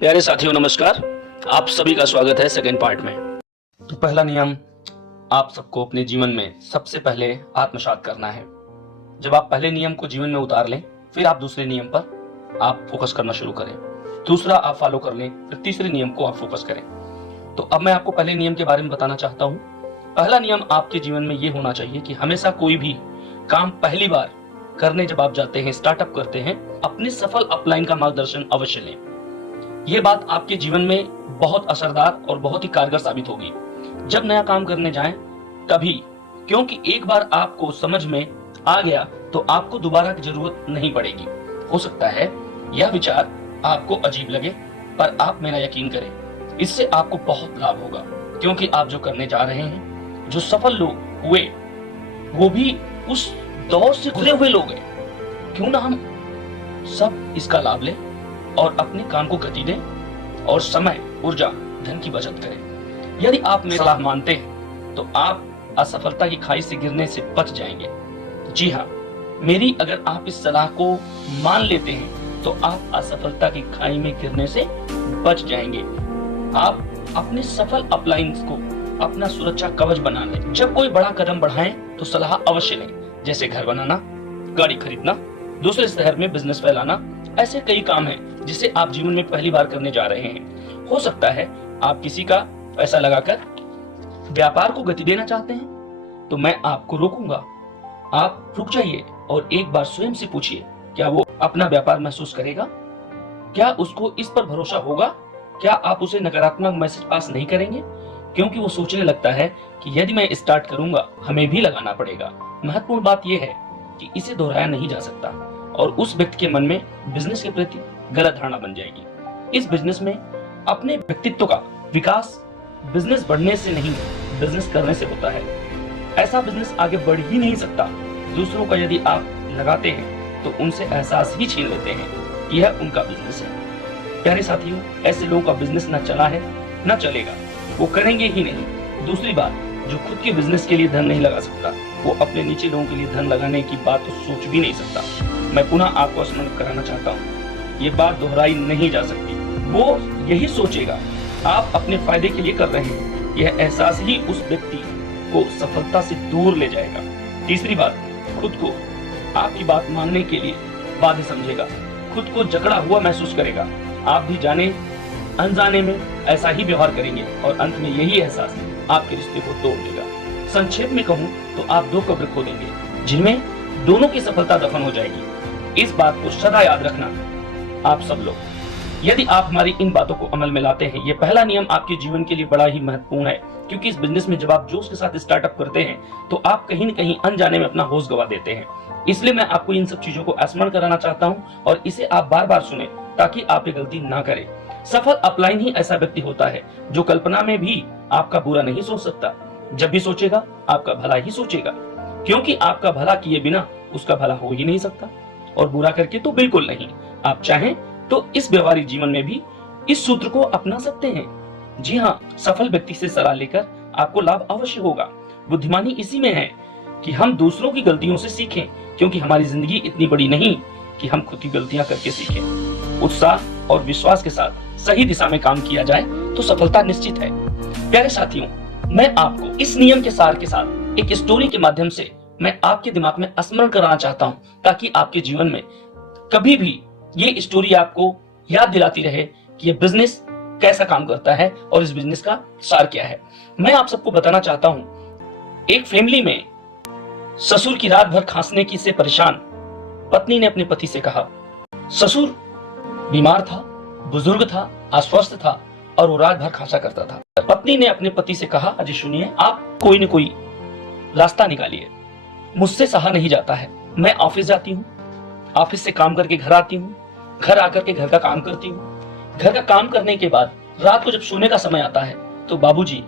प्यारे साथियों नमस्कार। आप सभी का स्वागत है सेकंड पार्ट में। तो पहला नियम आप सबको अपने जीवन में सबसे पहले आत्मसात करना है। जब आप पहले नियम को जीवन में उतार लें, फिर आप दूसरे नियम पर आप फोकस करना शुरू करें, दूसरा आप फॉलो कर लें, फिर तीसरे नियम को आप फोकस करें। तो अब मैं आपको पहले नियम के बारे में बताना चाहता हूँ। पहला नियम आपके जीवन में ये होना चाहिए कि हमेशा कोई भी काम पहली बार करने जब आप जाते हैं, स्टार्टअप करते हैं, अपने सफल अपलाइन का मार्गदर्शन अवश्य लें। ये बात आपके जीवन में बहुत असरदार और बहुत ही कारगर साबित होगी जब नया काम करने जाएं तभी, क्योंकि एक बार आपको समझ में आ गया तो आपको दोबारा की जरूरत नहीं पड़ेगी। हो सकता है यह विचार आपको अजीब लगे, पर आप मेरा यकीन करें, इससे आपको बहुत लाभ होगा, क्योंकि आप जो करने जा रहे हैं, जो सफल लोग हुए वो भी उस दौर से गुजरे हुए लोग हैं। क्यों ना हम सब इसका लाभ लें और अपने काम को गति दें और समय, ऊर्जा, धन की बचत करें। यदि आप मेरी सलाह मानते हैं तो आप असफलता की खाई से गिरने से बच जाएंगे। जी हाँ, मेरी अगर आप इस सलाह को मान लेते हैं तो आप असफलता की खाई में गिरने से बच जाएंगे। आप अपने सफल अपलाइंस को अपना सुरक्षा कवच बना लें। जब कोई बड़ा कदम बढ़ाएं तो सलाह अवश्य लें, जैसे घर बनाना, गाड़ी खरीदना, दूसरे शहर में बिजनेस फैलाना। ऐसे कई काम हैं जिसे आप जीवन में पहली बार करने जा रहे हैं। हो सकता है आप किसी का पैसा लगाकर व्यापार को गति देना चाहते हैं, तो मैं आपको रोकूंगा। आप रुक जाइए और एक बार स्वयं से पूछिए, क्या वो अपना व्यापार महसूस करेगा? क्या उसको इस पर भरोसा होगा? क्या आप उसे नकारात्मक मैसेज पास नहीं करेंगे? क्योंकि वो सोचने लगता है कि यदि मैं स्टार्ट करूंगा हमें भी लगाना पड़ेगा। महत्वपूर्ण बात यह है कि इसे दोहराया नहीं जा सकता और उस व्यक्ति के मन में बिजनेस के प्रति गलत धारणा बन जाएगी। इस बिजनेस में अपने व्यक्तित्व का विकास बिजनेस बढ़ने से नहीं, बिजनेस करने से होता है। ऐसा बिजनेस आगे बढ़ ही नहीं सकता। दूसरों का यदि आप लगाते हैं तो उनसे एहसास ही छीन लेते हैं कि यह उनका बिजनेस है। प्यारे साथियों, ऐसे लोगों का बिजनेस न चला है न चलेगा, वो करेंगे ही नहीं। दूसरी बात, जो खुद के बिजनेस के लिए धन नहीं लगा सकता, वो अपने नीचे लोगों के लिए धन लगाने की बात तो सोच भी नहीं सकता। मैं पुनः आपको स्मरण कराना चाहता हूँ, ये बात दोहराई नहीं जा सकती। वो यही सोचेगा आप अपने फायदे के लिए कर रहे हैं। यह एहसास ही उस व्यक्ति को सफलता से दूर ले जाएगा। तीसरी बात, खुद को आपकी बात मानने के लिए बाध्य समझेगा, खुद को जकड़ा हुआ महसूस करेगा। आप भी जाने अनजाने में ऐसा ही व्यवहार करेंगे और अंत में यही एहसास आपके रिश्ते को तोड़ देगा। संक्षेप में कहूँ तो आप दो कब्र खोदेंगे जिनमें दोनों की सफलता दफन हो जाएगी। इस बात को सदा याद रखना आप सब लोग। यदि आप हमारी इन बातों को अमल में लाते हैं, ये पहला नियम आपके जीवन के लिए बड़ा ही महत्वपूर्ण है, क्योंकि इस बिजनेस में जब आप जोश के साथ स्टार्टअप करते हैं तो आप कहीं न कहीं अनजाने में अपना होश गवा देते हैं। इसलिए मैं आपको इन सब चीजों को स्मरण कराना चाहता हूँ और इसे आप बार बार सुने ताकि आप ये गलती ना करें। सफल अपलाइन ही ऐसा व्यक्ति होता है जो कल्पना में भी आपका बुरा नहीं सोच सकता। जब भी सोचेगा आपका भला ही सोचेगा, क्योंकि आपका भला किए बिना उसका भला हो ही नहीं सकता, और बुरा करके तो बिल्कुल नहीं। आप चाहें तो इस व्यवहारिक जीवन में भी इस सूत्र को अपना सकते हैं। जी हाँ, सफल व्यक्ति से सलाह लेकर आपको लाभ अवश्य होगा। बुद्धिमानी इसी में है कि हम दूसरों की गलतियों से सीखें, क्योंकि हमारी जिंदगी इतनी बड़ी नहीं कि हम खुद की गलतियां करके सीखें। उत्साह और विश्वास के साथ सही दिशा में काम किया जाए तो सफलता निश्चित है। प्यारे साथियों, मैं आपको इस नियम के सार के साथ एक स्टोरी के माध्यम से मैं आपके दिमाग में स्मरण कराना चाहता हूं, ताकि आपके जीवन में कभी भी ये स्टोरी आपको याद दिलाती रहे कि ये बिजनेस कैसा काम करता है और इस बिजनेस का सार क्या है। मैं आप सबको बताना चाहता हूं, एक फैमिली में ससुर की रात भर खांसने की से परेशान पत्नी ने अपने पति से कहा। ससुर बीमार था, बुजुर्ग था, अस्वस्थ था और वो रात भर खांसा करता था। पत्नी ने अपने पति से कहा, अजय सुनिए, आप कोई न कोई रास्ता निकालिए, मुझसे सहा नहीं जाता है। मैं ऑफिस जाती हूँ, ऑफिस से काम करके घर आती हूँ, घर आकर के घर का काम करती हूँ, घर का काम करने के बाद रात को जब सोने का समय आता है तो बाबूजी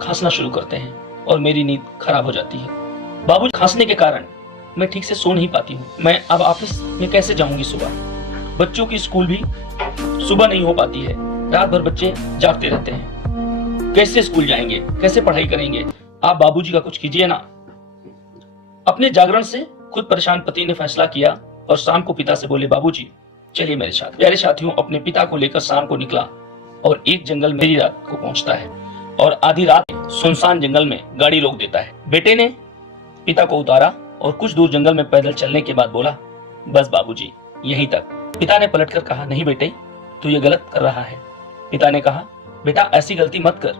खांसना शुरू करते हैं और मेरी नींद खराब हो जाती है। बाबूजी खांसने के कारण मैं ठीक से सो नहीं पाती हूँ। मैं अब ऑफिस में कैसे जाऊंगी? सुबह बच्चों की स्कूल भी सुबह नहीं हो पाती है, रात भर बच्चे जागते रहते हैं। कैसे स्कूल जाएंगे, कैसे पढ़ाई करेंगे? आप बाबूजी का कुछ कीजिए ना। अपने जागरण से खुद परेशान पति ने फैसला किया और शाम को पिता से बोले, बाबूजी चलिए मेरे साथ। प्यारे साथियों, अपने पिता को लेकर शाम को निकला और एक जंगल मेरी रात को पहुंचता है और आधी रात में सुनसान जंगल में गाड़ी रोक देता है। बेटे ने पिता को उतारा और कुछ दूर जंगल में पैदल चलने के बाद बोला, बस बाबूजी, यहीं तक। पिता ने पलटकर कहा, नहीं बेटे, तू ये गलत कर रहा है। पिता ने कहा, बेटा ऐसी गलती मत कर।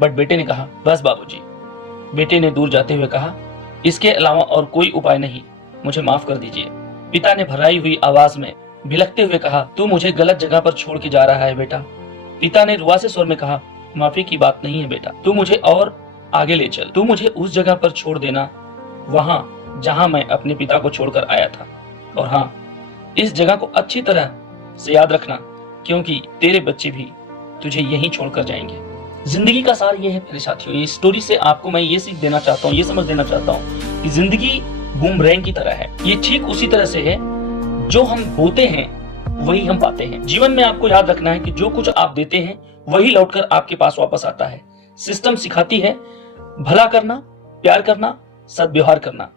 बट बेटे ने कहा, बस बाबूजी। बेटे ने दूर जाते हुए कहा, इसके अलावा और कोई उपाय नहीं, मुझे माफ कर दीजिए। पिता ने भराई हुई आवाज में भिलकते हुए कहा, तू मुझे गलत जगह पर छोड़ के जा रहा है बेटा। पिता ने रुआसे स्वर में कहा, माफी की बात नहीं है बेटा, तू मुझे और आगे ले चल। तू मुझे उस जगह पर छोड़ देना, वहां जहां मैं अपने पिता को छोड़कर आया था। और हाँ, इस जगह को अच्छी तरह से याद रखना, क्योंकि तेरे बच्चे भी तुझे यहीं छोड़कर जाएंगे। जिंदगी का सार ये है मेरे साथियों। इस स्टोरी से आपको मैं ये सीख देना चाहता हूँ, ये समझ देना चाहता हूँ कि जिंदगी बूमरैंग की तरह है। ये ठीक उसी तरह से है, जो हम बोते हैं वही हम पाते हैं। जीवन में आपको याद रखना है कि जो कुछ आप देते हैं वही लौटकर आपके पास वापस आता है। सिस्टम सिखाती है भला करना, प्यार करना, सद्व्यवहार करना।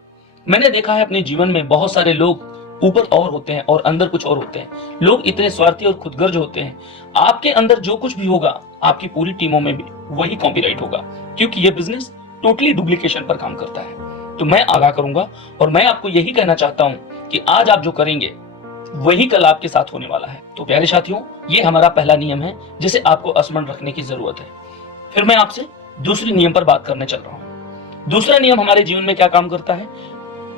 मैंने देखा है अपने जीवन में बहुत सारे लोग ऊपर और होते हैं और अंदर कुछ और होते हैं। लोग इतने स्वार्थी और खुदगर्ज होते हैं। आपके अंदर जो कुछ भी होगा, आपकी पूरी टीमों में भी वही कॉपीराइट होगा, क्योंकि ये बिजनेस टोटली डुप्लीकेशन पर काम करता है। तो मैं आगाह करूंगा और मैं आपको यही कहना चाहता हूं कि आज आप जो करेंगे वही कल आपके साथ होने वाला है। तो प्यारे साथियों, ये हमारा पहला नियम है जिसे आपको स्मरण रखने की जरूरत है। फिर मैं आपसे दूसरे नियम पर बात करने चल रहा हूं। दूसरा नियम हमारे जीवन में क्या काम करता है,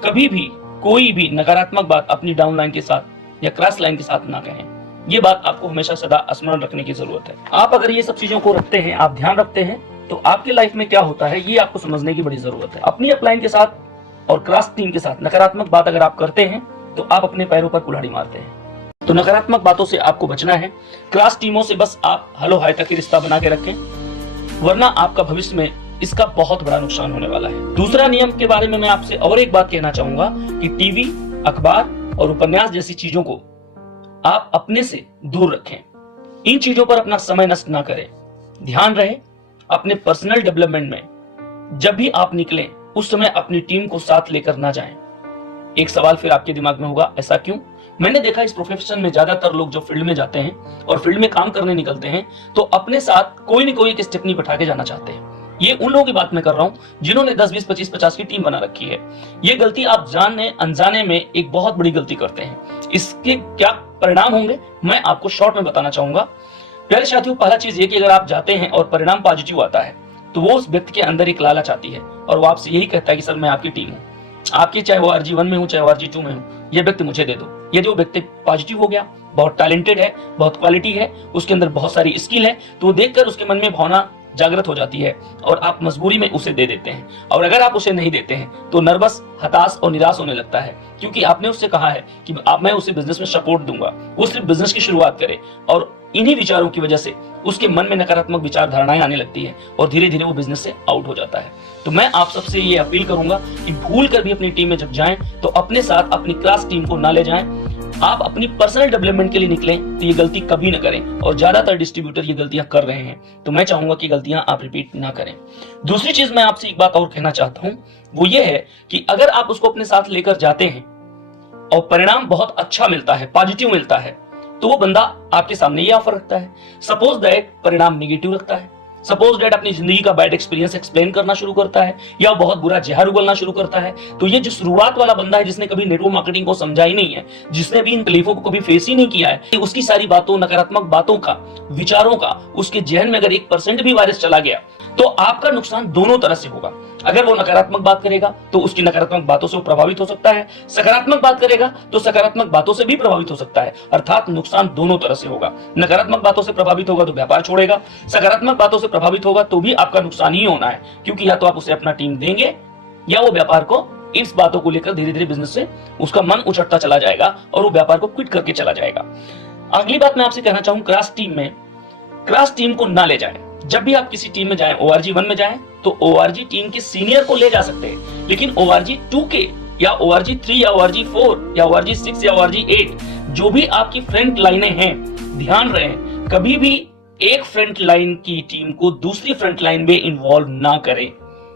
कभी भी कोई भी नकारात्मक बात अपनी डाउन लाइन के साथ या क्रॉस लाइन के साथ ना कहें। ये बात आपको हमेशा सदा स्मरण रखने की जरूरत है। आप अगर ये सब चीजों को रखते हैं, आप ध्यान रखते हैं, तो आपकी लाइफ में क्या होता है ये आपको समझने की बड़ी जरूरत है। अपनी अपलाइन के साथ और क्रॉस टीम के साथ नकारात्मक बात अगर आप करते हैं तो आप अपने पैरों पर कुल्हाड़ी मारते हैं। तो नकारात्मक बातों से आपको बचना है। क्रॉस टीमों से बस आप हेलो हाय तक ही रिश्ता बना के रखें, वरना आपका भविष्य में इसका बहुत बड़ा नुकसान होने वाला है। दूसरा नियम के बारे में मैं आपसे और एक बात कहना चाहूंगा कि टीवी, अखबार और उपन्यास जैसी चीजों को आप अपने से दूर रखें। इन चीजों पर अपना समय नष्ट ना करें। ध्यान रहे अपने पर्सनल डेवलपमेंट में। जब भी आप निकलें उस समय अपनी टीम को साथ लेकर ना जाएं। एक सवाल फिर आपके दिमाग में होगा, ऐसा क्यों? मैंने देखा इस प्रोफेशन में ज्यादातर लोग जो फील्ड में जाते हैं और फील्ड में काम करने निकलते हैं तो अपने साथ कोई न कोई एक स्टेपनी बैठा के जाना चाहते हैं। ये उन लोगों की बात मैं कर रहा हूं जिन्होंने 10, 20, 25, 50 की टीम बना रखी है। ये गलती आप जानने अनजाने में एक बहुत बड़ी गलती करते हैं। इसके क्या परिणाम होंगे मैं आपको शॉर्ट में बताना चाहूंगा। प्यारे साथियों, पहला चीज ये कि अगर आप जाते हैं और परिणाम पॉजिटिव आता है तो वो उस व्यक्ति के अंदर एक लालच आती है और वो आपसे यही कहता है कि सर मैं आपकी टीम हूँ, आपकी चाहे वो RG1 में हूँ चाहे वो RG2 में हूँ, ये व्यक्ति मुझे दे दो। यदि वो व्यक्ति पॉजिटिव हो गया, बहुत टैलेंटेड है, बहुत क्वालिटी है, उसके अंदर बहुत सारी स्किल है, तो वो देखकर उसके मन में भावना जागृत हो जाती है और आप मजबूरी में उसे दे देते हैं। और अगर आप उसे नहीं देते हैं तो नर्वस, हताश और निराश होने लगता है, क्योंकि आपने उससे कहा है कि मैं उसे बिजनेस में सपोर्ट दूंगा। वो सिर्फ बिजनेस की शुरुआत करे और इन्हीं विचारों की वजह से उसके मन में नकारात्मक विचार धारणाएं आने लगती है और धीरे धीरे वो बिजनेस से आउट हो जाता है। तो मैं आप सबसे ये अपील करूंगा कि भूल कर भी अपनी टीम में जब जाएं तो अपने साथ अपनी क्रॉस टीम को ना ले जाएं। आप अपनी पर्सनल डेवलपमेंट के लिए निकलें तो ये गलती कभी ना करें, और ज्यादातर डिस्ट्रीब्यूटर ये गलतियां कर रहे हैं, तो मैं चाहूंगा कि गलतियां आप रिपीट ना करें। दूसरी चीज मैं आपसे एक बात और कहना चाहता हूं, वो ये है कि अगर आप उसको अपने साथ लेकर जाते हैं और परिणाम बहुत अच्छा मिलता है, पॉजिटिव मिलता है, तो वो बंदा आपके सामने ये ऑफर रखता है। सपोज दैट परिणाम निगेटिव रखता है, सपोज दैट अपनी जिंदगी का बैड एक्सपीरियंस एक्सप्लेन करना शुरू करता है या बहुत बुरा जहर उगलना शुरू करता है, तो ये जो शुरुआत वाला बंदा है जिसने कभी नेटवर्क मार्केटिंग को समझा ही नहीं है, जिसने भी इन तकलीफों को कभी फेस ही नहीं किया है, उसकी सारी बातों, नकारात्मक बातों का, विचारों का उसके जहन में अगर 1% भी वायरस चला गया तो आपका नुकसान दोनों तरह से होगा। अगर वो नकारात्मक बात करेगा तो उसकी नकारात्मक बातों से वो प्रभावित हो सकता है, सकारात्मक बात करेगा तो सकारात्मक बातों से भी प्रभावित हो सकता है, अर्थात नुकसान दोनों तरह से होगा। नकारात्मक बातों से प्रभावित होगा तो व्यापार छोड़ेगा, सकारात्मक बातों से प्रभावित होगा तो भी आपका नुकसान ही होना है, क्योंकि या तो आप उसे अपना टीम देंगे या वो व्यापार को इस बातों को लेकर धीरे धीरे बिजनेस से उसका मन उछटता चला जाएगा और वो व्यापार को क्विट करके चला जाएगा। अगली बात मैं आपसे कहना चाहूँ, क्रॉस टीम को ना ले जाए। जब भी आप किसी टीम में जाएं, ORG1 में जाएं, तो ORG टीम के सीनियर को ले जा सकते हैं, लेकिन ORG2 के या ORG3 या ORG4 या ORG6 या ORG8 जो भी आपकी फ्रंट लाइनें हैं, ध्यान रहे कभी भी एक फ्रंट लाइन की टीम को दूसरी फ्रंट लाइन में इन्वॉल्व ना करें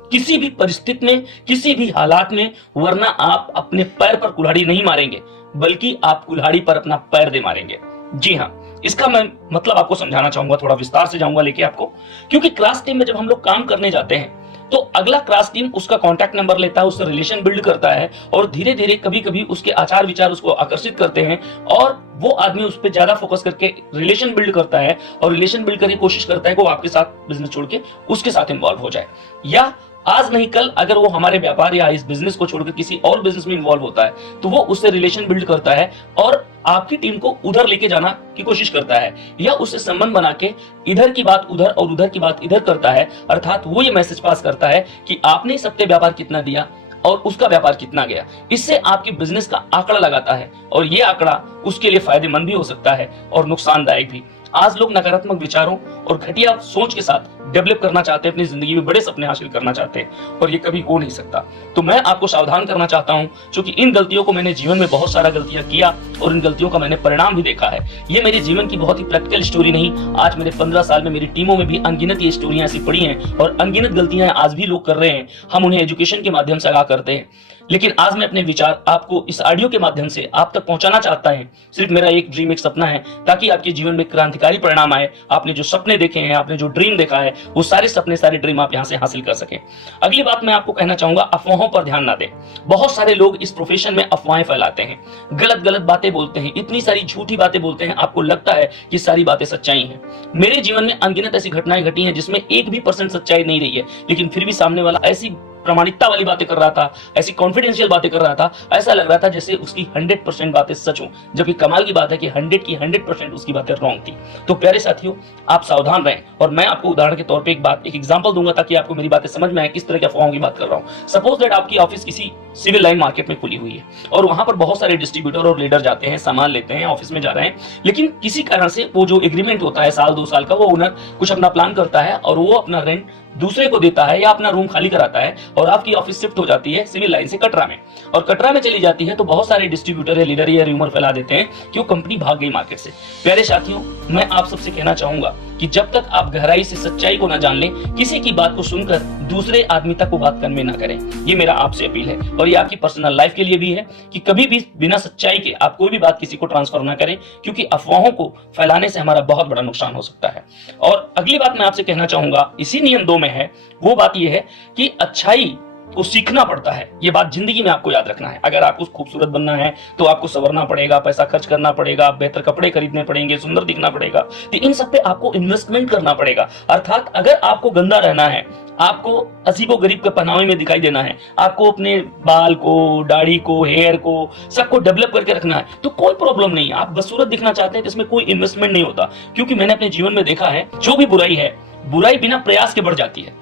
किसी भी परिस्थिति में, किसी भी हालात में, वरना आप अपने पैर पर कुल्हाड़ी नहीं मारेंगे बल्कि आप कुल्हाड़ी पर अपना पैर दे मारेंगे। जी हाँ, इसका मैं मतलब आपको समझाना चाहूंगा, थोड़ा विस्तार से जाऊंगा लेके आपको। क्योंकि क्लास टीम में जब हम लोग काम करने जाते हैं तो अगला क्लास टीम उसका कांटेक्ट नंबर लेता है, उससे रिलेशन बिल्ड करता है और धीरे धीरे कभी कभी उसके आचार विचार उसको आकर्षित करते हैं और वो आदमी उस पर ज्यादा फोकस करके रिलेशन बिल्ड करता है और रिलेशन बिल्ड करने की कोशिश करता है कि वो आपके साथ बिजनेस छोड़ के उसके साथ इन्वॉल्व हो जाए, या आज नहीं कल अगर वो हमारे व्यापार या इस बिजनेस को छोड़कर किसी और बिजनेस में इन्वॉल्व होता है तो वो उससे रिलेशन बिल्ड करता है और आपकी टीम को उधर लेके जाना की कोशिश करता है, या उससे संबंध बना के इधर की बात उधर और उधर की बात इधर करता है। अर्थात वो ये मैसेज पास करता है कि आपने इस हफ्ते व्यापार कितना दिया और उसका व्यापार कितना गया। इससे आपके बिजनेस का आंकड़ा लगाता है और ये आंकड़ा उसके लिए फायदेमंद भी हो सकता है और नुकसानदायक भी। आज लोग नकारात्मक विचारों और घटिया सोच के साथ डेवलप करना चाहते हैं, अपनी जिंदगी में बड़े सपने हासिल करना चाहते हैं और ये कभी हो नहीं सकता। तो मैं आपको सावधान करना चाहता हूं, क्योंकि इन गलतियों को मैंने जीवन में बहुत सारा गलतियां किया और इन गलतियों का मैंने परिणाम भी देखा है। ये मेरे जीवन की बहुत ही प्रैक्टिकल स्टोरी नहीं, आज मेरे 15 साल में मेरी टीमों में भी अनगिनत ये स्टोरियां ऐसी पड़ी हैं और अनगिनत गलतियां आज भी लोग कर रहे हैं। हम उन्हें एजुकेशन के माध्यम से आगाह करते हैं, लेकिन आज मैं अपने विचार आपको इस ऑडियो के माध्यम से आप तक पहुंचाना चाहता है। सिर्फ मेरा एक ड्रीम, एक सपना है, ताकि आपके जीवन में क्रांतिकारी परिणाम आए। आपने जो सपने देखे हैं, आपने जो ड्रीम देखा है, वो सारे सपने सारे ड्रीम आप यहां से हासिल कर सकें। अगली बात मैं आपको कहना चाहूंगा, अफवाहों पर ध्यान ना दें। बहुत सारे लोग इस प्रोफेशन में अफवाहें फैलाते हैं, गलत गलत बातें बोलते हैं, इतनी सारी झूठी बातें बोलते हैं, आपको लगता है कि सारी बातें सच्चाई हैं। मेरे जीवन में अनगिनत ऐसी घटनाएं घटी हैं जिसमें एक भी % सच्चाई नहीं रही है, लेकिन फिर भी सामने वाला ऐसी प्रामाणिकता वाली बातें कर रहा था, ऐसी कॉन्फिडेंशियल बातें कर रहा था, ऐसा लग रहा था जैसे उसकी 100% बातें सच हो, जबकि कमाल की बात है कि 100 की 100% उसकी बातें रॉन्ग थी। तो प्यारे साथियों, आप सावधान रहें और मैं आपको उदाहरण के तौर पे एक एग्जांपल दूंगा ताकि आपको मेरी बातें समझ में आए, किस तरह के अफवाहों की बात कर रहा हूं। सपोज दैट आपकी ऑफिस किसी सिविल लाइन मार्केट में खुली हुई है और वहां पर बहुत सारे डिस्ट्रीब्यूटर और लीडर जाते हैं, सामान लेते हैं, ऑफिस में जा रहे हैं, लेकिन किसी कारण से वो जो एग्रीमेंट होता है साल 2 साल का, वो ओनर कुछ अपना प्लान करता है और वो अपना रेंट दूसरे को देता है या अपना रूम खाली कराता है और आपकी ऑफिस शिफ्ट हो जाती है सिविल लाइन से कटरा में, और कटरा में चली जाती है तो बहुत सारे डिस्ट्रीब्यूटर या लीडर या रूमर फैला देते हैं कि वो कंपनी भाग गई मार्केट से। प्यारे साथियों, मैं आप सबसे कहना चाहूंगा कि जब तक आप गहराई से सच्चाई को न जान लें, किसी की बात को सुनकर दूसरे आदमी तक वो बात कन्वे ना करें। ये मेरा आपसे अपील है और ये आपकी पर्सनल लाइफ के लिए भी है कि कभी भी बिना सच्चाई के आप कोई भी बात किसी को ट्रांसफर ना करें, क्योंकि अफवाहों को फैलाने से हमारा बहुत बड़ा नुकसान हो सकता है। और अगली बात मैं आपसे कहना चाहूंगा, इसी नियम 2 में है, वो बात यह है कि अच्छाई को सीखना पड़ता है। ये बात जिंदगी में आपको याद रखना है। अगर आपको खूबसूरत बनना है तो आपको संवरना पड़ेगा, पैसा खर्च करना पड़ेगा, बेहतर कपड़े खरीदने पड़ेंगे, सुंदर दिखना पड़ेगा, तो इन सब पे आपको इन्वेस्टमेंट करना पड़ेगा। अर्थात अगर आपको गंदा रहना है, आपको अजीबो गरीब के पहनावे में दिखाई देना है, आपको अपने बाल को, दाढ़ी को, हेयर को, सबको डेवलप करके रखना है, तो कोई प्रॉब्लम नहीं है। आप बदसूरत दिखना चाहते हैं तो इसमें कोई इन्वेस्टमेंट नहीं होता, क्योंकि मैंने अपने जीवन में देखा है, जो भी बुराई है, बुराई बिना प्रयास के बढ़ जाती है।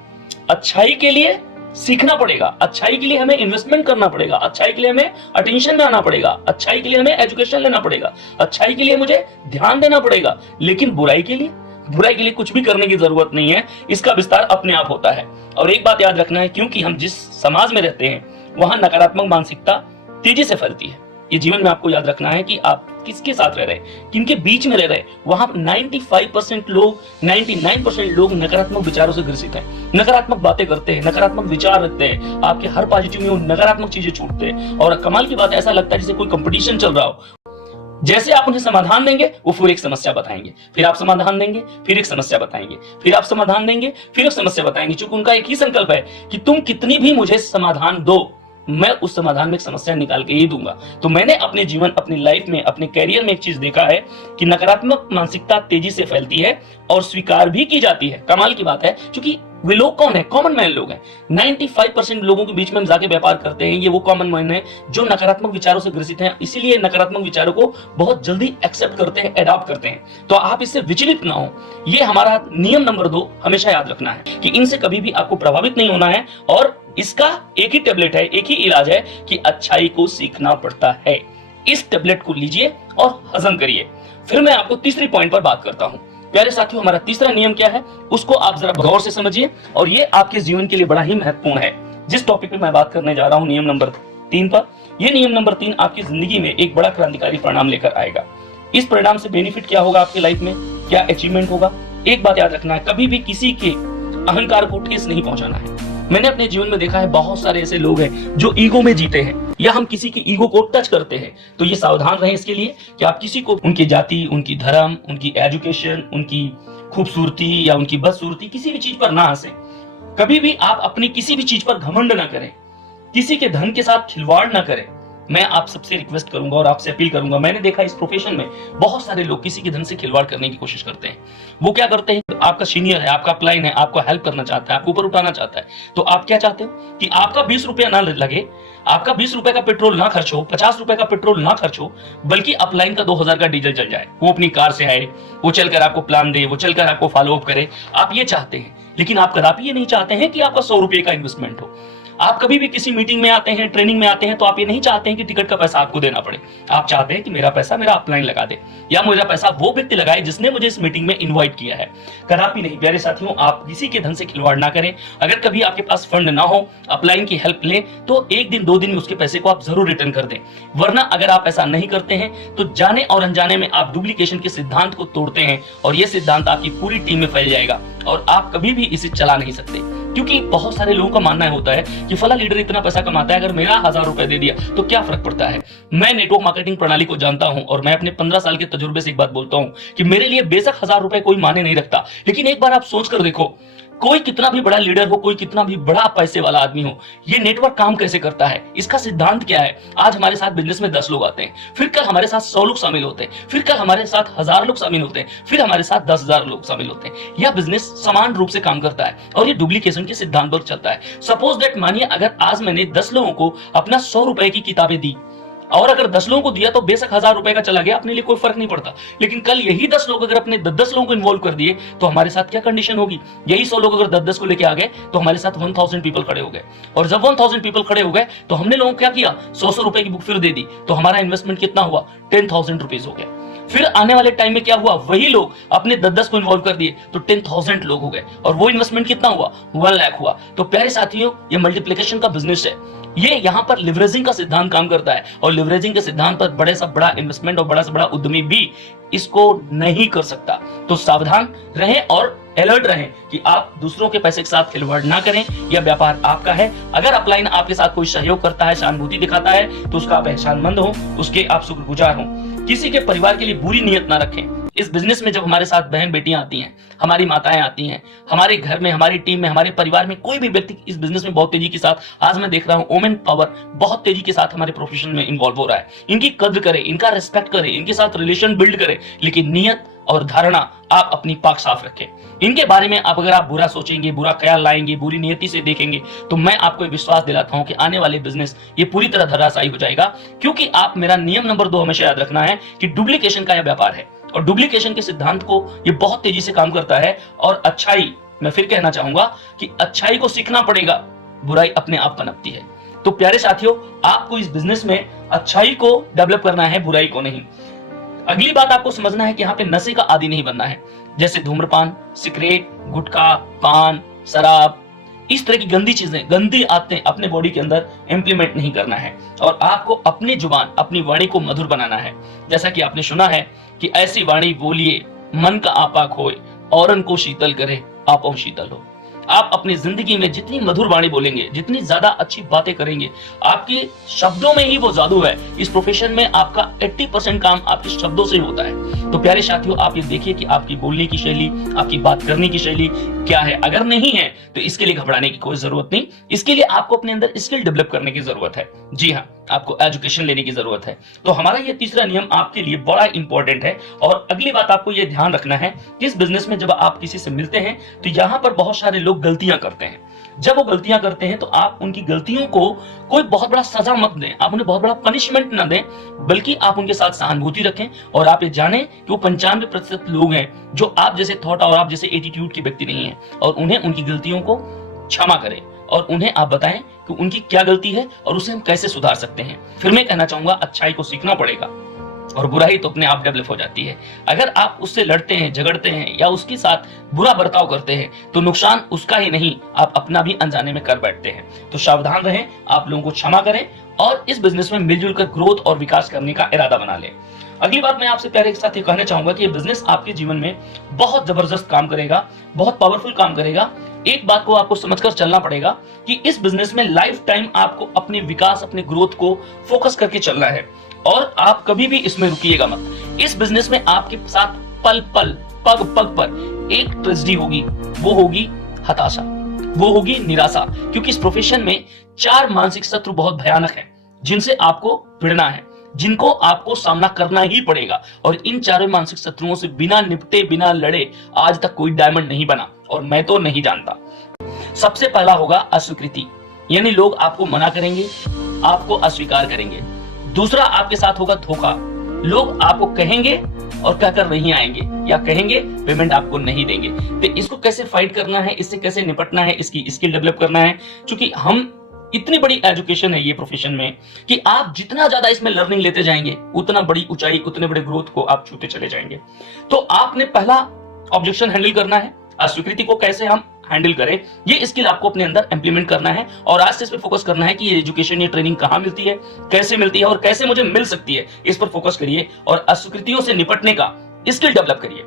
अच्छाई के लिए सीखना पड़ेगा, अच्छाई के लिए हमें इन्वेस्टमेंट करना पड़ेगा, अच्छाई के लिए हमें अटेंशन में आना पड़ेगा, अच्छाई के लिए हमें एजुकेशन लेना पड़ेगा, अच्छाई के लिए मुझे ध्यान देना पड़ेगा। लेकिन बुराई के लिए कुछ भी करने की जरूरत नहीं है, इसका विस्तार अपने आप होता है। और एक बात याद रखना है, क्योंकि हम जिस समाज में रहते हैं वहां नकारात्मक मानसिकता तेजी से फैलती है। ये जीवन में आपको याद रखना है कि आप किसके साथ रह रहे हैं, किनके बीच में रह रहे हैं। वहां 95% लोग, 99% लोग नकारात्मक विचारों से ग्रसित हैं, नकारात्मक बातें करते हैं, नकारात्मक विचार रखते हैं। आपके हर पॉजिटिव में वो नकारात्मक चीजें छूटते हैं और कमाल की बात, ऐसा लगता है जैसे कोई कंपटीशन चल रहा हो। जैसे आप उन्हें समाधान देंगे, वो फिर एक समस्या बताएंगे, फिर आप समाधान देंगे, फिर एक समस्या बताएंगे, फिर आप समाधान देंगे, फिर एक समस्या बताएंगे, क्योंकि उनका एक ही संकल्प है कि तुम कितनी भी मुझे समाधान दो, मैं उस समाधान में एक समस्या निकाल के ही दूंगा। तो मैंने अपने जीवन, अपनी लाइफ में, अपने कैरियर में एक चीज देखा है कि नकारात्मक मानसिकता तेजी से फैलती है और स्वीकार भी की जाती है। कमाल की बात है, क्योंकि वे लोग कौन है? कॉमन मैन लोग हैं। 95% लोगों के बीच में हम जाके व्यापार करते हैं, ये वो कॉमन मैन है जो नकारात्मक विचारों से ग्रसित हैं, इसीलिए नकारात्मक विचारों को बहुत जल्दी एक्सेप्ट करते हैं, अडॉप्ट करते हैं। तो आप इससे विचलित ना हो, ये हमारा नियम नंबर 2 हमेशा याद रखना है कि इनसे कभी भी आपको प्रभावित नहीं होना है। और इसका एक ही टेबलेट है, एक ही इलाज है कि अच्छाई को सीखना पड़ता है। इस टेबलेट को लीजिए और हजम करिए। फिर मैं आपको तीसरी पॉइंट पर बात करता हूं। प्यारे साथियों, हमारा तीसरा नियम क्या है, उसको आप जरा गौर से समझिए और ये आपके जीवन के लिए बड़ा ही महत्वपूर्ण है। जिस टॉपिक पे मैं बात करने जा रहा हूं, नियम नंबर 3 पर, यह नियम नंबर 3 आपकी जिंदगी में एक बड़ा क्रांतिकारी परिणाम लेकर आएगा। इस परिणाम से बेनिफिट क्या होगा आपकी लाइफ में, क्या अचीवमेंट होगा? एक बात याद रखना है, कभी भी किसी के अहंकार को ठेस नहीं पहुंचाना है। मैंने अपने जीवन में देखा है बहुत सारे ऐसे लोग हैं जो ईगो में जीते हैं, या हम किसी की ईगो को टच करते हैं। तो ये सावधान रहें इसके लिए कि आप किसी को उनकी जाति, उनकी धर्म, उनकी एजुकेशन, उनकी खूबसूरती या उनकी बदसूरती, किसी भी चीज पर ना हंसें। कभी भी आप अपनी किसी भी चीज पर घमंड ना करें, किसी के धन के साथ खिलवाड़ ना करें। मैं आप सबसे रिक्वेस्ट करूंगा और आपसे अपील करूंगा, मैंने देखा इस प्रोफेशन में बहुत सारे लोग किसी के धन से खिलवाड़ करने की कोशिश करते हैं। वो क्या करते हैं, आपका सीनियर है, आपका अपलाइन है, आपको हेल्प करना चाहता है, आपको ऊपर उठाना चाहता है, तो आप क्या चाहते हो कि आपका 20 रुपया ना लगे, आपका 20 रुपए का पेट्रोल ना खर्च हो, 50 रुपए का पेट्रोल ना खर्च हो, बल्कि अपलाइन का 2000 का डीजल चल जाए। वो अपनी कार से आए, वो चलकर आपको प्लान दे, वो चलकर आपको फॉलो अप करे। आप ये चाहते हैं, लेकिन आप कदापि ये नहीं चाहते हैं कि आपका 100 रुपए का इन्वेस्टमेंट हो। आप कभी भी किसी मीटिंग में आते हैं, ट्रेनिंग में आते हैं, तो आप ये नहीं चाहते हैं कि टिकट का पैसा आपको देना पड़े। आप चाहते हैं कि मेरा पैसा मेरा अपलाइन लगा दे, या मेरा पैसा वो व्यक्ति लगाए जिसने मुझे इस मीटिंग में इनवाइट किया है। कदापि नहीं प्यारे साथियों, आप किसी के धन से खिलवाड़ ना करें। अगर कभी आपके पास फंड ना हो, अपलाइन की हेल्प लें, तो 1 दिन 2 दिन में उसके पैसे को आप जरूर रिटर्न कर दें। वरना अगर आप ऐसा नहीं करते हैं तो जाने और अनजाने में आप डुप्लीकेशन के सिद्धांत को तोड़ते हैं, और यह सिद्धांत आपकी पूरी टीम में फैल जाएगा और आप कभी भी इसे चला नहीं सकते। क्योंकि बहुत सारे लोगों का मानना होता है कि फला लीडर इतना पैसा कमाता है, अगर मेरा 1000 रुपए दे दिया तो क्या फर्क पड़ता है। मैं नेटवर्क मार्केटिंग प्रणाली को जानता हूं और मैं अपने 15 साल के तजुर्बे से एक बात बोलता हूं कि मेरे लिए बेशक 1000 रुपए कोई माने नहीं रखता, लेकिन एक बार आप सोच कर देखो, कोई कितना भी बड़ा लीडर हो, कोई कितना भी बड़ा पैसे वाला आदमी हो, ये नेटवर्क काम कैसे करता है, इसका सिद्धांत क्या है। आज हमारे साथ बिजनेस में 10 लोग आते हैं, फिर कल हमारे साथ 100 लोग शामिल होते हैं, फिर कल हमारे साथ 1000 लोग शामिल होते हैं, फिर हमारे साथ 10,000 लोग शामिल होते हैं। यह बिजनेस समान रूप से काम करता है और ये डुप्लीकेशन के सिद्धांत पर चलता है। सपोज दैट, मानिए अगर आज मैंने 10 लोगों को अपना 100 रुपए की किताबें दी, और अगर 10 लोगों को दिया तो बेशक 1000 रुपए का चला गया, अपने लिए कोई फर्क नहीं पड़ता। लेकिन कल यही 10 लोग अगर अपने 10 लोगों को इन्वॉल्व कर दिए तो हमारे साथ क्या कंडीशन होगी। यही 100 लोग अगर 10-10 को लेके आ गए तो हमारे साथ 1000 पीपल खड़े हो गए, और जब 1000 पीपल खड़े हो गए तो हमने लोगों को क्या किया, 100 रुपए की बुक फिर दे दी, तो हमारा इन्वेस्टमेंट कितना हुआ, 10,000 रुपीज हो गया। फिर आने वाले टाइम में क्या हुआ, वही लोग अपने 10-10 को इन्वॉल्व कर दिए तो 10,000 लोग हो गए, और वो इन्वेस्टमेंट कितना हुआ, 1 लाख हुआ। तो प्यारे साथियों, ये मल्टीप्लिकेशन का बिजनेस है। ये यहाँ पर लिवरेजिंग का सिद्धांत काम करता है, और लिवरेजिंग के सिद्धांत पर बड़े सा बड़ा इन्वेस्टमेंट और बड़ा से बड़ा उद्यमी भी इसको नहीं कर सकता। तो सावधान रहें और अलर्ट रहें कि आप दूसरों के पैसे के साथ खिलवाड़ ना करें। यह व्यापार आपका है। अगर अपलाइन आपके साथ कोई सहयोग करता है, सहानुभूति दिखाता है, तो उसका आप एहसानमंद हो, उसके आप शुक्रगुजार हो। किसी के परिवार के लिए बुरी नीयत ना रखें। इस बिजनेस में जब हमारे साथ बहन बेटियां आती हैं, हमारी माताएं आती हैं, हमारे घर में, हमारी टीम में, हमारे परिवार में कोई भी व्यक्ति इस बिजनेस में बहुत तेजी के साथ, आज मैं देख रहा हूं वुमेन पावर बहुत तेजी के साथ हमारे प्रोफेशन में इन्वॉल्व हो रहा है। इनकी कद्र करें, इनका रेस्पेक्ट करें, इनके साथ रिलेशन बिल्ड करें, लेकिन नियत और धारणा आप अपनी पाक साफ रखें। इनके बारे में अगर आप बुरा सोचेंगे, बुरा ख्याल लाएंगे, बुरी नियति से देखेंगे, तो मैं आपको विश्वास दिलाता हूं कि आने वाले बिजनेस ये पूरी तरह धराशायी हो जाएगा। क्योंकि आप, मेरा नियम नंबर 2 हमेशा याद रखना है कि डुप्लीकेशन का यह व्यापार है, और डुप्लीकेशन के सिद्धांत को ये बहुत तेजी से काम करता है। और अच्छाई, मैं फिर कहना चाहूंगा कि अच्छाई को सीखना पड़ेगा, बुराई अपने आप पनपती है। तो प्यारे साथियों, आपको इस बिजनेस में अच्छाई को डेवलप करना है, बुराई को नहीं। अगली बात आपको समझना है कि यहाँ पे नशे का आदी नहीं बनना है, जैसे धूम्रपान, सिगरेट, गुटखा, पान, शराब, इस तरह की गंदी चीजें, गंदी आदतें अपने बॉडी के अंदर इंप्लीमेंट नहीं करना है। और आपको अपनी जुबान, अपनी वाणी को मधुर बनाना है। जैसा कि आपने सुना है कि ऐसी वाणी बोलिए मन का आपा खोए, औरन को शीतल करे आपो शीतल हो। आप अपनी जिंदगी में जितनी मधुर वाणी बोलेंगे, जितनी ज्यादा अच्छी बातें करेंगे, आपके शब्दों में ही वो जादू है। इस प्रोफेशन में आपका 80% काम आपके शब्दों से होता है। तो प्यारे साथियों, आप ये देखिए कि आपकी बोलने की शैली, आपकी बात करने की शैली क्या है। अगर नहीं है तो इसके लिए घबराने की कोई जरूरत नहीं। इसके लिए आपको अपने अंदर स्किल डेवलप करने की जरूरत है। जी हाँ, आपको एजुकेशन लेने की जरूरत है। तो हमारा ये तीसरा नियम आपके लिए बड़ा इंपॉर्टेंट है। और अगली बात आपको ये ध्यान रखना है कि इस बिजनेस में जब आप किसी से मिलते हैं तो यहाँ पर बहुत सारे लोग गलतियां करते हैं। जब वो गलतियां करते हैं तो आप उनकी गलतियों को कोई बहुत बड़ा सजा मत दें, आप उन्हें बहुत बड़ा पनिशमेंट ना दें, बल्कि आप उनके साथ सहानुभूति रखें। और आप ये जानें कि वो 95% लोग हैं जो आप जैसे थॉट और आप जैसे एटीट्यूड के व्यक्ति नहीं है, और उन्हें उनकी गलतियों को क्षमा करें और उन्हें आप बताएं कि उनकी क्या गलती है और उसे हम कैसे सुधार सकते हैं। फिर मैं कहना चाहूंगा, अच्छाई को सीखना पड़ेगा और बुराई तो अपने आप डेवलप हो जाती है। अगर आप उससे लड़ते हैं, झगड़ते हैं या उसके साथ बुरा बर्ताव करते हैं तो नुकसान उसका ही नहीं, आप अपना भी अनजाने में कर बैठते हैं। तो सावधान रहें, आप लोगों को क्षमा करें और इस बिजनेस में मिलजुल कर ग्रोथ और विकास करने का इरादा बना लें। अगली बात मैं आपसे प्यारे के साथ ये कहना चाहूंगा कि ये बिजनेस आपके जीवन में बहुत जबरदस्त काम करेगा, बहुत पावरफुल काम करेगा। एक बात को आपको समझकर चलना पड़ेगा कि इस बिजनेस में लाइफ टाइम आपको अपने विकास, अपने ग्रोथ को फोकस करके चलना है और आप कभी भी इसमें रुकिएगा मत। इस बिजनेस में आपके साथ पल पल, पग पग पर एक ट्रेजेडी होगी, वो होगी हताशा, वो होगी निराशा, क्योंकि इस प्रोफेशन में 4 मानसिक शत्रु बहुत भयानक हैं जिनसे आपको भिड़ना है, जिनको आपको सामना करना ही पड़ेगा। और इन 4 मानसिक शत्रुओं से बिना निपटे, बिना लड़े आज तक कोई डायमंड नहीं बना, और मैं तो नहीं जानता। सबसे पहला होगा अस्वीकृति, यानी लोग आपको मना करेंगे, आपको अस्वीकार करेंगे। दूसरा आपके साथ होगा धोखा, लोग आपको कहेंगे और कहकर नहीं आएंगे, या कहेंगे पेमेंट आपको नहीं देंगे। तो इसको कैसे फाइट करना है, इससे कैसे निपटना है, इसकी स्किल डेवलप करना है, क्योंकि हम इतनी बड़ी एजुकेशन है ये प्रोफेशन में कि आप जितना ज्यादा इसमें लर्निंग लेते जाएंगे उतना बड़ी ऊंचाई, उतने बड़े ग्रोथ को आप छूते चले जाएंगे। तो आपने पहला ऑब्जेक्शन हैंडल करना है, अस्वीकृति को कैसे हम हैंडल करें, ये स्किल आपको अपने अंदर इंप्लीमेंट करना है। और आज से इस पर फोकस करना है कि ये एजुकेशन, ये ट्रेनिंग कहां मिलती है, कैसे मिलती है और कैसे मुझे मिल सकती है, इस पर फोकस करिए और अस्वीकृतियों से निपटने का स्किल डेवलप करिए।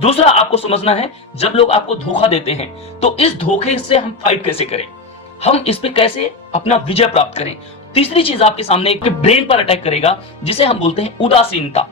दूसरा आपको समझना है, जब लोग आपको धोखा देते हैं तो इस धोखे से हम फाइट कैसे करें, हम इस पे कैसे अपना विजय प्राप्त करें। तीसरी चीज आपके सामने एक ब्रेन पर अटैक करेगा जिसे हम बोलते हैं उदासीनता।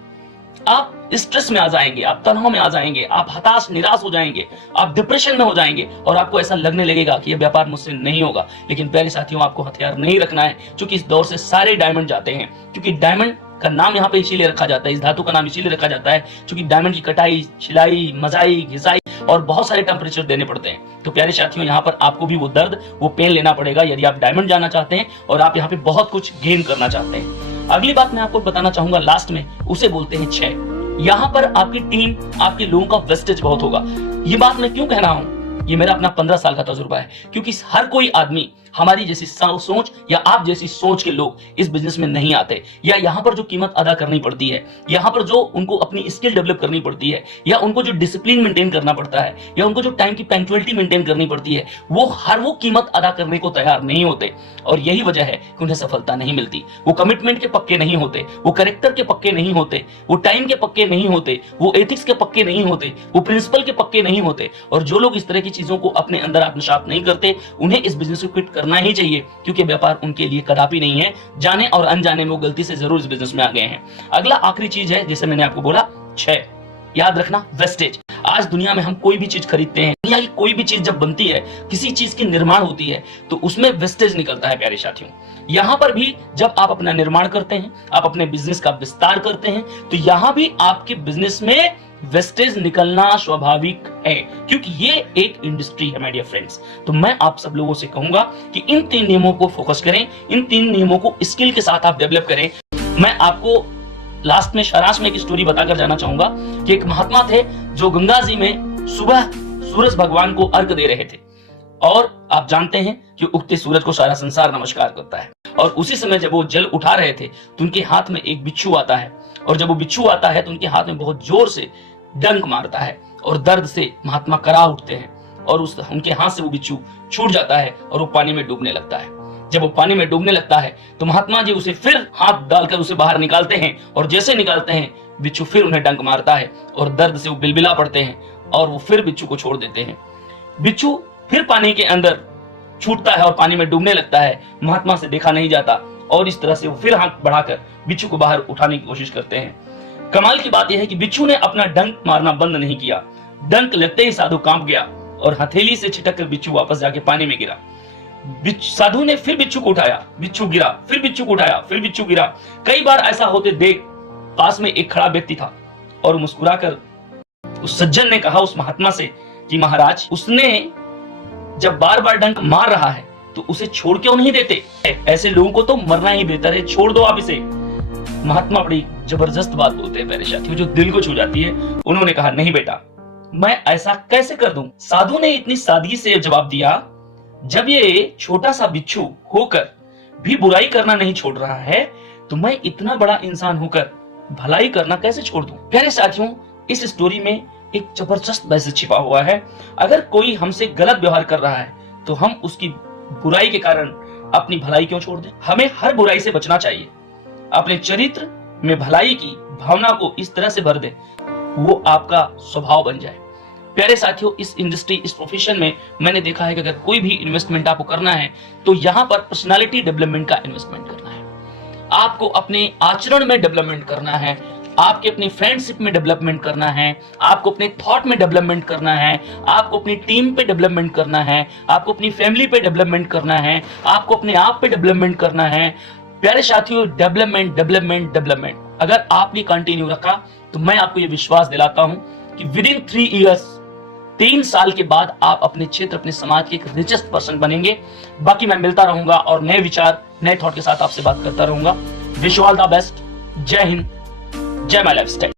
आप स्ट्रेस में आ जाएंगे, आप तनाव में आ जाएंगे, आप हताश, निराश हो जाएंगे, आप डिप्रेशन में हो जाएंगे और आपको ऐसा लगने लगेगा कि यह व्यापार मुझसे नहीं होगा। लेकिन प्यारे साथियों, आपको हथियार नहीं रखना है, क्योंकि इस दौर से सारे डायमंड जाते हैं। क्योंकि डायमंड का नाम यहाँ पे इसीलिए रखा जाता है, इस धातु का नाम इसीलिए रखा जाता है क्योंकि डायमंड की कटाई, छिलाई, मजाई, घिसाई और बहुत सारे टेम्परेचर देने पड़ते हैं। तो प्यारे साथियों, यहाँ पर आपको भी वो दर्द, वो पेन लेना पड़ेगा यदि आप डायमंड जाना चाहते हैं और आप यहाँ पे बहुत कुछ गेन करना चाहते हैं। अगली बात मैं आपको बताना चाहूंगा लास्ट में, उसे बोलते हैं क्षय। यहाँ पर आपकी टीम, आपके लोगों का वेस्टेज बहुत होगा। ये बात मैं क्यों कह रहा हूं, ये मेरा अपना 15 साल का तजुर्बा है, क्योंकि हर कोई आदमी हमारी जैसी सोच या आप जैसी सोच के लोग इस बिजनेस में नहीं आते, या यहाँ पर जो कीमत अदा करनी पड़ती है, यहाँ पर जो उनको अपनी स्किल डेवलप करनी पड़ती है, या उनको जो डिसिप्लिन मेंटेन करना पड़ता है, या उनको जो टाइम की पंक्चुअलिटी मेंटेन करनी पड़ती है, वो कीमत अदा करने को तैयार नहीं होते। और यही वजह है कि उन्हें सफलता नहीं मिलती। वो कमिटमेंट के पक्के नहीं होते, वो कैरेक्टर के पक्के नहीं होते, वो टाइम के पक्के नहीं होते, वो एथिक्स के पक्के नहीं होते, वो प्रिंसिपल के पक्के नहीं होते। और जो लोग इस तरह की चीजों को अपने अंदर आत्मसात नहीं करते, उन्हें इस बिजनेस को क्विट करना ही चाहिए, क्योंकि व्यापार उनके लिए कदापि नहीं है। जाने और अनजाने में वो गलती से जरूर इस बिजनेस में आ गए हैं। अगला आखिरी चीज है जिसे मैंने आपको बोला, क्षय। याद रखना, वेस्टेज। आज दुनिया में हम कोई भी चीज खरीदते हैं, दुनिया की कोई भी चीज जब बनती है, किसी चीज की निर्माण होती है, तो उसमें वेस्टेज निकलता है। प्यारे साथियों, यहाँ पर भी जब आप अपना निर्माण करते हैं, आप अपने बिजनेस का विस्तार करते हैं, तो यहाँ भी आपके बिजनेस में वेस्टेज निकलना स्वाभाविक है, क्योंकि ये एक इंडस्ट्री है माय डियर फ्रेंड्स। तो मैं आप सब लोगों से कहूंगा कि इन 3 नियमों को फोकस करें, इन 3 नियमों को स्किल के साथ आप डेवलप करें। मैं आपको लास्ट में सारांश में एक स्टोरी बताकर जाना चाहूंगा कि एक महात्मा थे जो गंगा जी में सुबह सूरज भगवान को अर्घ दे रहे थे, और आप जानते हैं कि उगते सूरज को सारा संसार नमस्कार करता है। और उसी समय जब वो जल उठा रहे थे तो उनके हाथ में एक बिच्छू आता है, और जब वो बिच्छू आता है तो उनके हाथ में बहुत जोर से डंक मारता है, और दर्द से महात्मा करा उठते हैं, और उनके हाथ से वो बिच्छू छूट जाता है और वो पानी में डूबने लगता है। जब वो पानी में डूबने लगता है तो महात्मा जी उसे फिर हाथ डालकर उसे बाहर निकालते हैं, और जैसे निकालते हैं बिच्छू फिर उन्हें डंक मारता है, और दर्द से वो बिलबिला पड़ते हैं, और वो फिर बिच्छू को छोड़ देते हैं। बिच्छू फिर पानी के अंदर छूटता है और पानी में डूबने लगता है। महात्मा से देखा नहीं जाता, और इस तरह से वो फिर हाथ बढ़ाकर बिच्छू को बाहर उठाने की कोशिश करते हैं। कमाल की बात यह है कि बिच्छू ने अपना डंक मारना बंद नहीं किया। डंक लगते ही साधु कांप गया और हथेली से छिटक कर बिच्छू वापस जाके पानी में गिरा। साधु ने फिर बिच्छू को उठाया, बिच्छू गिरा, फिर बिच्छू को उठाया, फिर बिच्छू गिरा। कई बार ऐसा होते देख पास में एक खड़ा व्यक्ति था, और मुस्कुराकर उस सज्जन ने कहा उस महात्मा से कि महाराज, उसने जब बार बार डंक मार रहा है तो उसे छोड़ क्यों नहीं देते? ऐसे लोगों को तो मरना ही बेहतर है, छोड़ दो आप इसे। महात्मा बड़ी जबरदस्त बात बोलते हैं प्यारे साथियों, जो दिल को छू जाती है। उन्होंने कहा, नहीं बेटा, मैं ऐसा कैसे कर दूं? साधु ने इतनी सादगी से जवाब दिया, जब ये छोटा सा बिच्छू होकर भी बुराई करना नहीं छोड़ रहा है, तो मैं इतना बड़ा इंसान होकर भलाई करना कैसे छोड़ दूं? प्यारे साथियों, इस स्टोरी में एक जबरदस्त मैसेज छिपा हुआ है। अगर कोई हमसे गलत व्यवहार कर रहा है तो हम उसकी बुराई के कारण अपनी भलाई क्यों छोड़ दें? हमें हर बुराई से बचना चाहिए। अपने चरित्र में भलाई की भावना को इस तरह से भर दे, वो आपका स्वभाव बन जाए। प्यारे साथियों, इस इंडस्ट्री, इस प्रोफेशन में मैंने देखा है कि अगर कोई भी इन्वेस्टमेंट आपको करना है तो यहां पर पर्सनालिटी डेवलपमेंट का इन्वेस्टमेंट करना है। आपको अपने आचरण में डेवलपमेंट करना है, आपके अपनी फ्रेंडशिप में डेवलपमेंट करना है, आपको अपने थॉट में डेवलपमेंट करना है, आपको अपनी टीम पे डेवलपमेंट करना है, आपको अपनी फैमिली पे डेवलपमेंट करना है, आपको अपने आप पे डेवलपमेंट करना है। प्यारे साथियों, डेवलपमेंट डेवलपमेंट डेवलपमेंट अगर आपने कंटिन्यू रखा तो मैं आपको यह विश्वास दिलाता हूं कि विद इन 3 इयर्स, 3 साल के बाद आप अपने क्षेत्र, अपने समाज के एक रिचेस्ट पर्सन बनेंगे। बाकी मैं मिलता रहूंगा और नए विचार, नए थॉट के साथ आपसे बात करता रहूंगा। Wish you all the best. जय हिंद, जय माय लाइफस्टाइल।